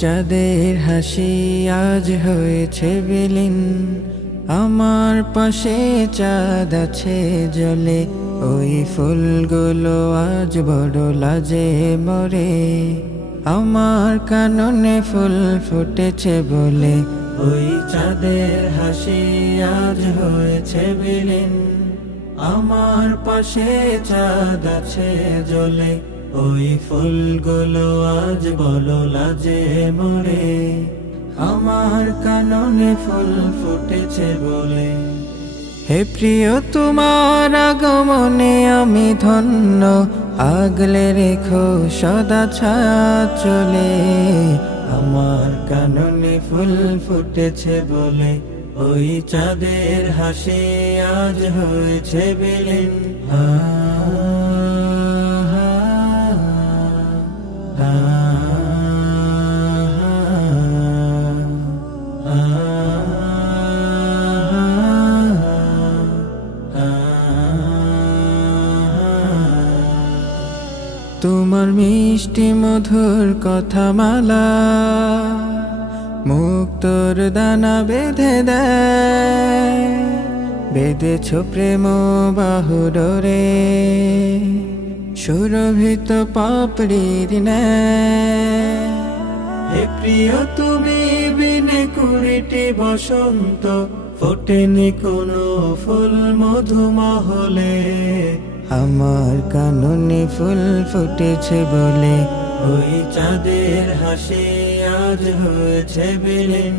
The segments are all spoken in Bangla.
চাঁদের হাসি আজ হয়েছে বিলীন, আমার পাশে চাঁদ আছে জ্বলে, ওই ফুলগুলো আজ বড় লাজে মরে। আমার কাননে ফুল ফুটেছে বলে, ওই চাঁদের হাসি আজ হয়েছে বিলীন, আমার পাশে চাঁদ আছে জ্বলে, ওই ফুলগুলো আজ বড় লাজে মরে। আমার কাননে ফুল ফুটেছে বলে। হে প্রিয় তোমার আগমনে আমি ধন্য, আগলে রেখো সদা ছায়া চলে। আমার কাননে ফুল ফুটেছে বলে, ওই চাঁদের হাসি আজ হয়েছে বিলীন। তোমার মিষ্টি মধুর কথা মালা মুক্তোর দানা বেঁধে দেয়, বেঁধেছ প্রেম বাহুডোরে সুরভিত পাপড়ির ন্যায়। হে প্রিয় তুমি বিনে কুড়িটি বসন্ত, ফোটেনি কোনো ফুল মধুমহলে। আমার কাননে ফুল ফুটেছে বলে, ওই চাঁদের হাসি আজ হয়েছে বিলীন।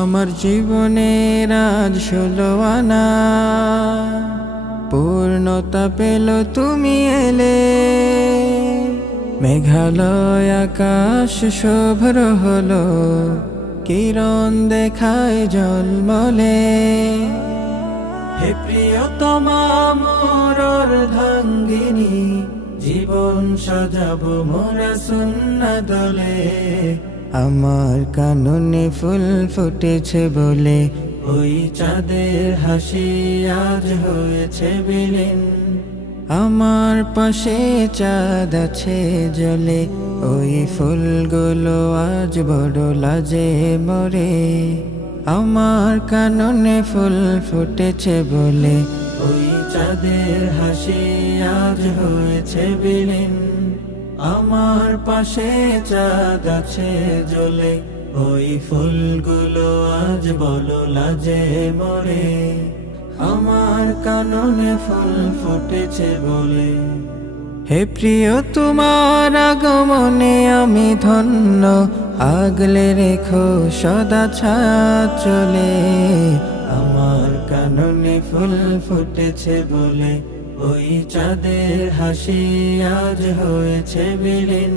আমার জীবনের আজ 16 আনা পূর্ণতা পেল তুমি এলে, মেঘালয় আকাশ শুভ্র হলো, কিরণ দেখায় ঝলমলে। হে প্রিয়তমা মোর অর্ধাঙ্গিনী, জীবন সাজাবো মোরা সুন্নাত দলে। আমার কাননে ফুল ফুটেছে বলে, ওই চাঁদের হাসি আজ হয়েছে বিলীন, আমার পাশে চাঁদ আছে জ্বলে, ওই ফুলগুলো আজ বড় লাজে মরে। আমার কাননে ফুল ফুটেছে বলে, ওই চাঁদের হাসি আজ হয়েছে বিলীন, আমার পাশে চাঁদ আছে জ্বলে, ওই ফুলগুলো আজ বড় লাজে মরে। আমার কাননে ফুল ফুটেছে বলে। হে প্রিয় তোমার আগমনে আমি ধন্য, আগলে রেখো সদা ছায়া চলে। আমার কাননে ফুল ফুটেছে বলে, ওই চাঁদের হাসি আজ হয়েছে বিলীন।